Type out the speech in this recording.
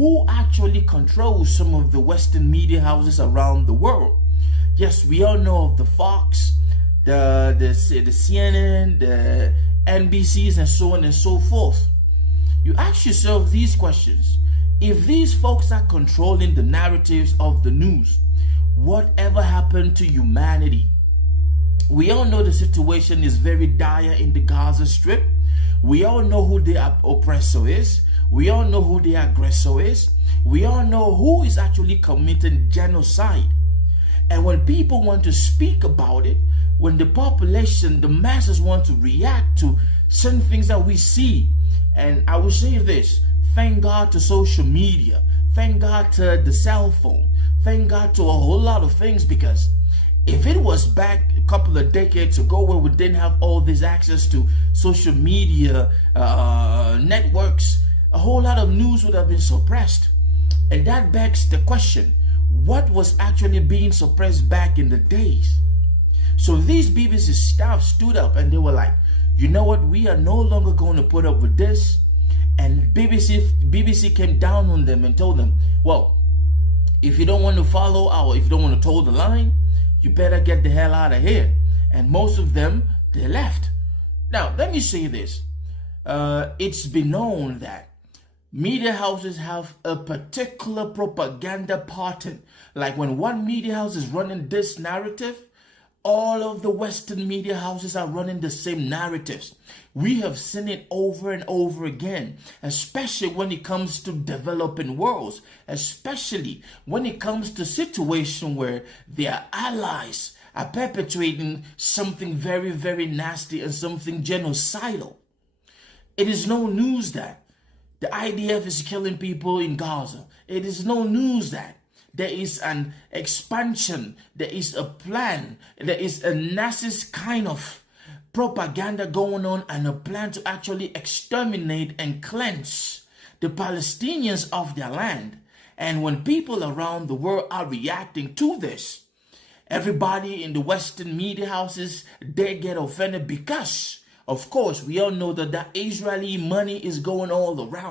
who actually controls some of the Western media houses around the world. Yes, we all know of the Fox, the CNN, the NBCs, and so on and so forth. You ask yourself these questions. If these folks are controlling the narratives of the news, whatever happened to humanity? We all know the situation is very dire in the Gaza Strip. We all know who the oppressor is. We all know who the aggressor is. We all know who is actually committing genocide. And when people want to speak about it, when the population, the masses want to react to certain things that we see, and I will say this, thank God to social media, thank God to the cell phone, thank God to a whole lot of things, because if it was back a couple of decades ago where we didn't have all this access to social media networks, a whole lot of news would have been suppressed. And that begs the question, what was actually being suppressed back in the days? So these BBC staff stood up and they were like, you know what, we are no longer going to put up with this. And BBC came down on them and told them, well, if you don't want to follow if you don't want to toe the line, you better get the hell out of here. And most of them, they left. Now, let me say this. It's been known that media houses have a particular propaganda pattern. Like when one media house is running this narrative, all of the Western media houses are running the same narratives. We have seen it over and over again, especially when it comes to developing worlds, especially when it comes to situation where their allies are perpetrating something very, very nasty and something genocidal. It is no news that the IDF is killing people in Gaza. It is no news that there is an expansion, there is a plan, there is a narcissist kind of propaganda going on and a plan to actually exterminate and cleanse the Palestinians of their land. And when people around the world are reacting to this, everybody in the Western media houses, they get offended because, of course, we all know that the Israeli money is going all around.